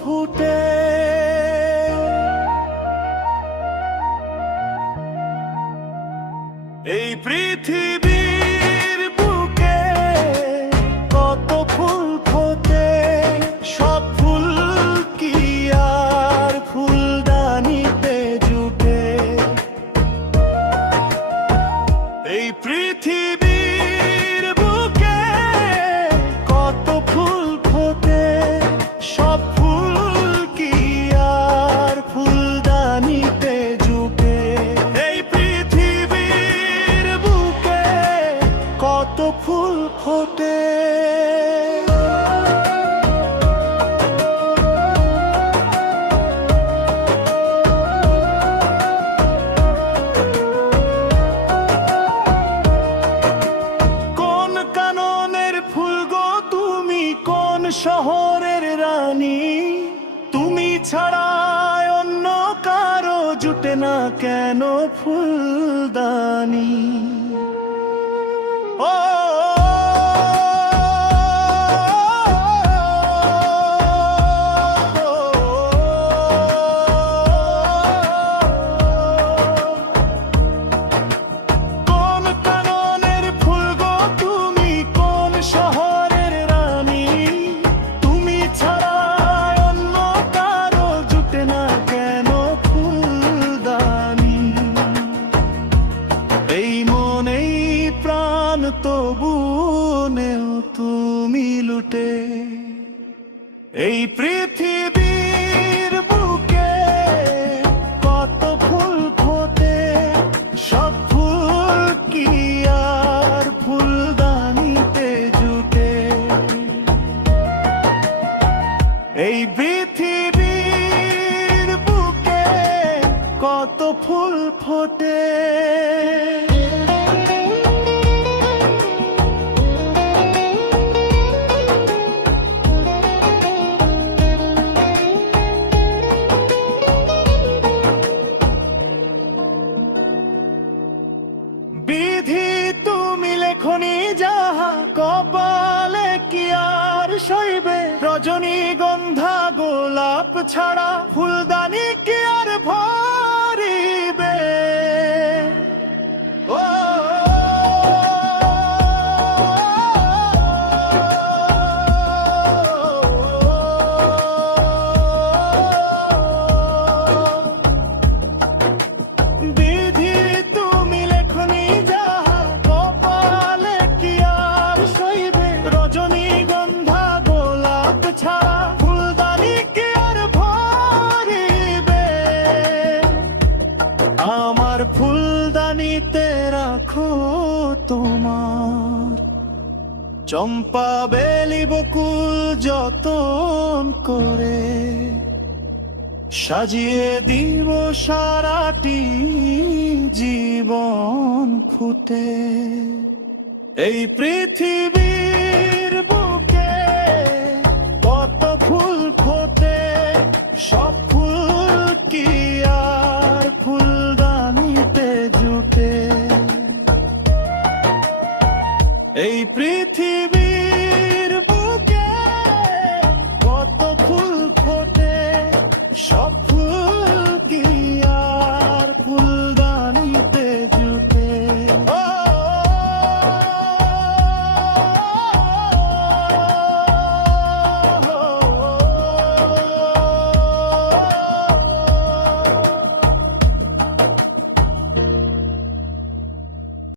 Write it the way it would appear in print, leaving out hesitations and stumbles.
ফুটে। এই পৃথিবীর বুকে কত ফুল ফোটে, সব ফুল কি আর ফুলদানিতে জুটে? এই পৃথিবীর বুকে কত ফুল ফোটে, সব ফুল কি আর ফুলদানিতে জুটে? এই পৃথিবীর বুকে কত ফুল ফোটে। শহরের রানী তুমি ছাড়া অন্য কারো জুটে না কেন ফুলদানি? ও কোন কাননের ফুল গো তুমি, কোন শহরের রানী? তুমি ছাড়া অন্য কারো জুটে না কেন ফুলদানি? এই মনেই প্রাণ তবু নেও তুমি লুটে। এই পৃথিবীর বুকে কত ফুল ফোটে, সব ফুল কি আর ফুলদানিতে জুটে? এই পৃথিবীর বুকে কত ফুল ফোটে। বিধি তুমি লেখনি যাহা কপালে কি আর সইবে? রজনীগন্ধা গোলাপ ছাড়া ফুলদানি কি আর ভরিবে? ও বিধি তুমি লেখনি যাহা কপালে কি আর সইবে? রজনীগন্ধা গোলাপ ছাড়া ফুলদানি কি আর ভরিবে? আমার ফুলদানিতে রাখো তোমার চম্পা বেলি বকুল যতন করে, সাজিয়ে দিব সারাটি জীবন ফুটে। এই পৃথিবী